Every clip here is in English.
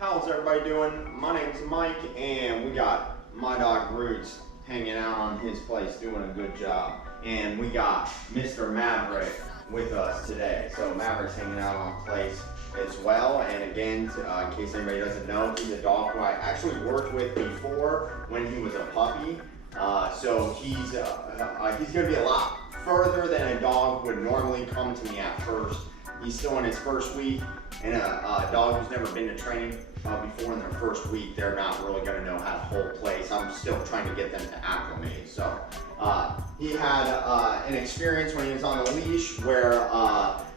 How's everybody doing? My name's Mike, and we got my dog Roots hanging out on his place doing a good job. And we got Mr. Maverick with us today. So Maverick's hanging out on place as well. And again, in case anybody doesn't know, he's a dog who I actually worked with before when he was a puppy. So he's gonna be a lot further than a dog would normally come to me at first. He's still in his first week, and a dog who's never been to training before in their first week, they're not really going to know how to hold place. I'm still trying to get them to acclimate. So he had an experience when he was on the leash where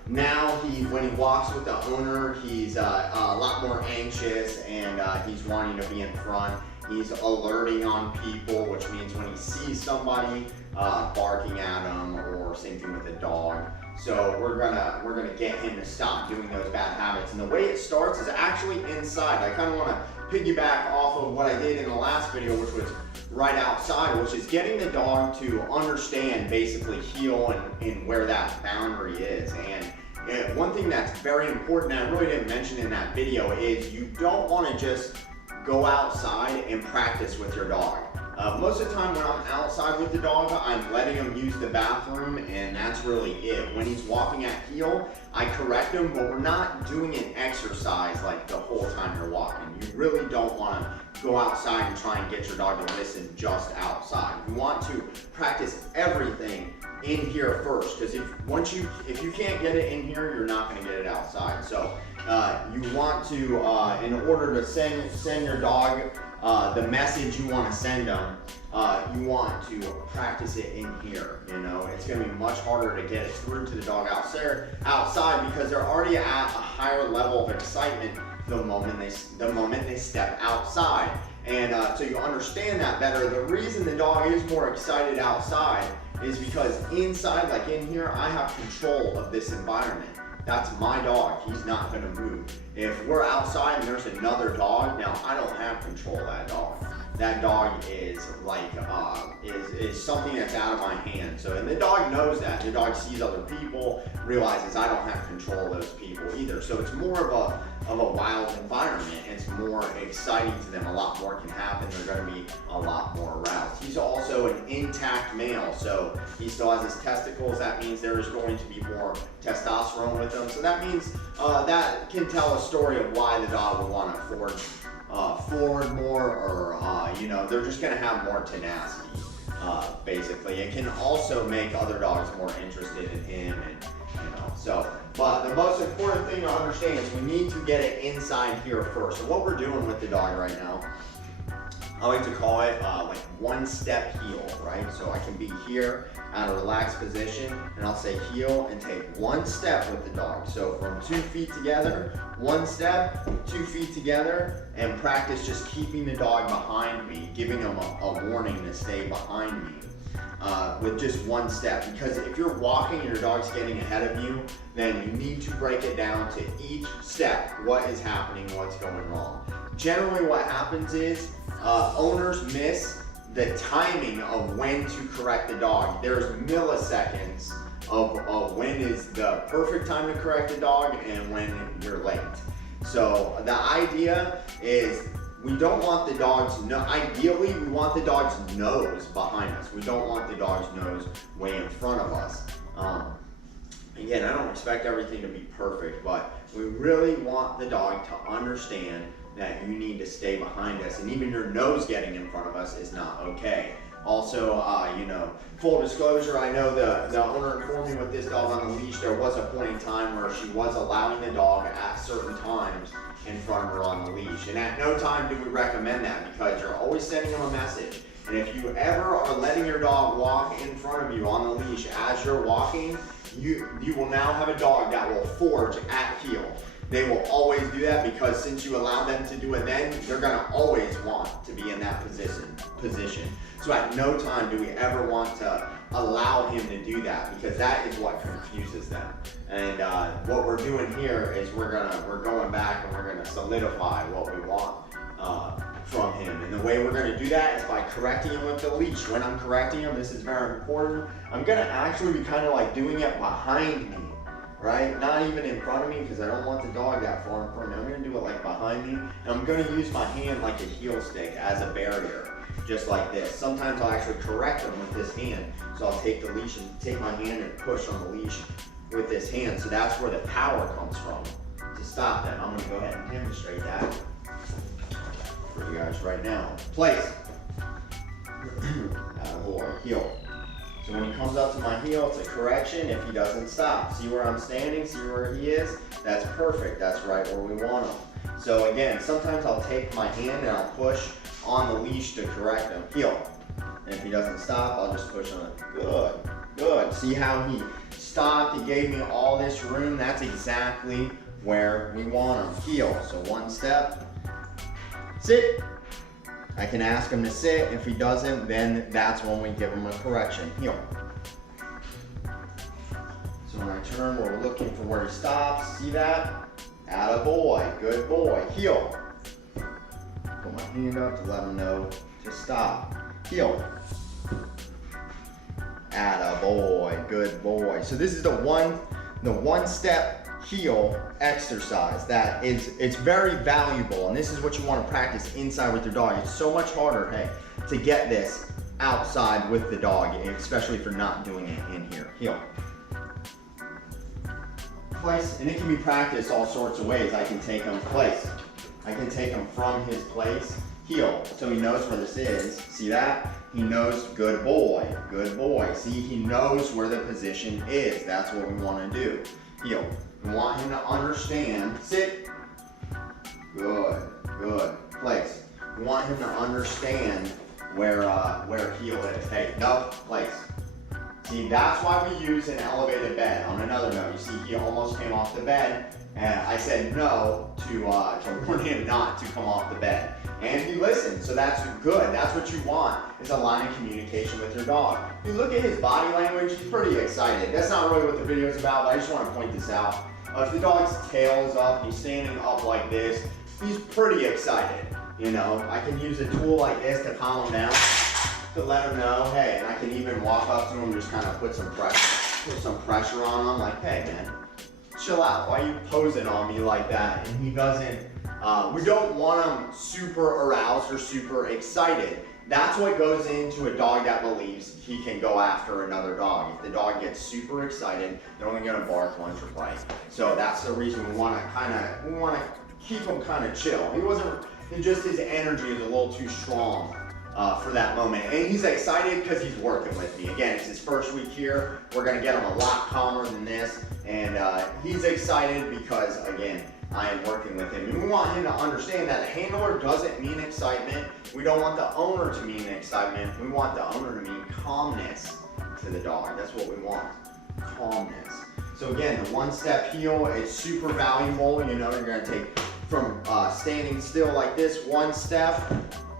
now when he walks with the owner, he's a lot more anxious, and he's wanting to be in front. He's alerting on people, which means when he sees somebody barking at him, or same thing with a dog. So we're gonna get him to stop doing those bad habits. And the way it starts is actually inside. I kind of want to piggyback off of what I did in the last video, which was right outside, which is getting the dog to understand basically heel and where that boundary is. And one thing that's very important, and I really didn't mention in that video, is you don't want to just go outside and practice with your dog. Most of the time when I'm outside with the dog, I'm letting him use the bathroom, and that's really it. When he's walking at heel, I correct him, but we're not doing an exercise like the whole time you're walking. You really don't want to go outside and try and get your dog to listen just outside. You want to practice everything in here first, because if you can't get it in here, you're not going to get it outside. So you want to, in order to send your dog the message you want to send them, you want to practice it in here. You know, it's going to be much harder to get it through to the dog outside because they're already at a higher level of excitement the moment they step outside. And so you understand that better. The reason the dog is more excited outside is because inside, like in here, I have control of this environment. That's my dog. He's not going to move. If we're outside and there's another dog, now I don't have control of that dog. That dog is like is something that's out of my hands. So, and the dog knows that. The dog sees other people, realizes I don't have control of those people either. So it's more of a wild environment. It's more exciting to them. A lot more can happen. They're going to be a lot more aroused. He's also an intact male, so he still has his testicles. That means there is going to be more testosterone with him. So that means that can tell a story of why the dog will want to forward more, or they're just going to have more tenacity. Basically, it can also make other dogs more interested in him, and so. But the most important thing to understand is we need to get it inside here first. So what we're doing with the dog right now, I like to call it like one-step heel, right? So I can be here at a relaxed position, and I'll say heel and take one step with the dog. So from 2 feet together, one step, 2 feet together, and practice just keeping the dog behind me, giving them a warning to stay behind me with just one step. Because if you're walking and your dog's getting ahead of you, then you need to break it down to each step. What is happening? What's going wrong? Generally what happens is owners miss the timing of when to correct the dog. There's milliseconds of when is the perfect time to correct the dog and when you're late. So the idea is we don't want the dog's ideally we want the dog's nose behind us. We don't want the dog's nose way in front of us. Again, I don't expect everything to be perfect, but we really want the dog to understand that you need to stay behind us, and even your nose getting in front of us is not okay. Also, full disclosure, I know the owner informed me with this dog on the leash, there was a point in time where she was allowing the dog at certain times in front of her on the leash. And at no time do we recommend that, because you're always sending them a message. And if you ever are letting your dog walk in front of you on the leash as you're walking, you will now have a dog that will forge at heel. They will always do that, because since you allow them to do it then, they're gonna always want to be in that position. So at no time do we ever want to allow him to do that, because that is what confuses them. And what we're doing here is we're going back and we're gonna solidify what we want from him. And the way we're gonna do that is by correcting him with the leash. When I'm correcting him, this is very important, I'm gonna actually be kind of like doing it behind me, right? Not even in front of me, because I don't want the dog that far in front of me. I'm gonna do it like behind behind me, and I'm gonna use my hand like a heel stick as a barrier, just like this. Sometimes I'll actually correct them with this hand. So I'll take the leash and take my hand and push on the leash with this hand. So that's where the power comes from to stop them. I'm gonna go ahead and demonstrate that for you guys right now. Place. Attaboy, heel. So when he comes up to my heel, it's a correction if he doesn't stop. See where I'm standing, see where he is? That's perfect, that's right where we want him. So again, sometimes I'll take my hand and I'll push on the leash to correct him. Heel. And if he doesn't stop, I'll just push on it. Good, good. See how he stopped, he gave me all this room? That's exactly where we want him. Heel, so one step, sit. I can ask him to sit. If he doesn't, then that's when we give him a correction. Heel. So when I turn, we're looking for where he stops. See that? Attaboy, good boy. Heel. Put my hand up to let him know to stop. Heel. Attaboy, good boy. So this is the one step heel exercise that it's very valuable, and this is what you want to practice inside with your dog. It's so much harder, hey, to get this outside with the dog, especially if you're not doing it in here. Heel. Place, and it can be practiced all sorts of ways. I can take him place. I can take him from his place. Heel, so he knows where this is. See that? He knows, good boy, good boy. See, he knows where the position is. That's what we want to do. Heel. We want him to understand. Sit. Good, good. Place. We want him to understand where heel is. Hey, no, place. See, that's why we use an elevated bed. On another note, you see he almost came off the bed, and I said no to warn him not to come off the bed. And he listened, so that's good. That's what you want, is a line of communication with your dog. If you look at his body language, he's pretty excited. That's not really what the video is about, but I just want to point this out. If the dog's tail is up, he's standing up like this, he's pretty excited. You know, I can use a tool like this to calm him down, to let him know, hey, and I can even walk up to him and just kind of put some pressure on him, like, hey man, chill out, why are you posing on me like that? And he doesn't, we don't want him super aroused or super excited. That's what goes into a dog that believes he can go after another dog. If the dog gets super excited, they're only gonna bark, lunge, or bite. So that's the reason we wanna keep him kind of chill. Just his energy is a little too strong for that moment. And he's excited because he's working with me. Again, it's his first week here. We're gonna get him a lot calmer than this. And he's excited because, again, I am working with him. And we want him to understand that a handler doesn't mean excitement. We don't want the owner to mean excitement. We want the owner to mean calmness to the dog. That's what we want, calmness. So again, the one-step heel, it's super valuable. You know, you're gonna take from standing still like this, one step,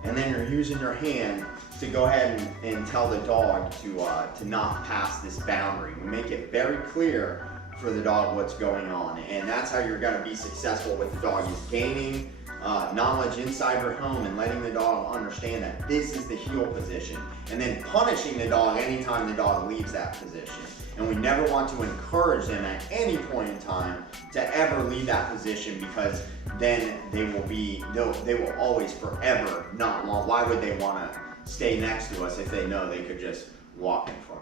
and then you're using your hand to go ahead and tell the dog to not pass this boundary. We make it very clear for the dog what's going on, and that's how you're going to be successful with the dog, is gaining knowledge inside your home and letting the dog understand that this is the heel position, and then punishing the dog anytime the dog leaves that position. And we never want to encourage them at any point in time to ever leave that position, because then they will always forever not want. Why would they want to stay next to us if they know they could just walk in front?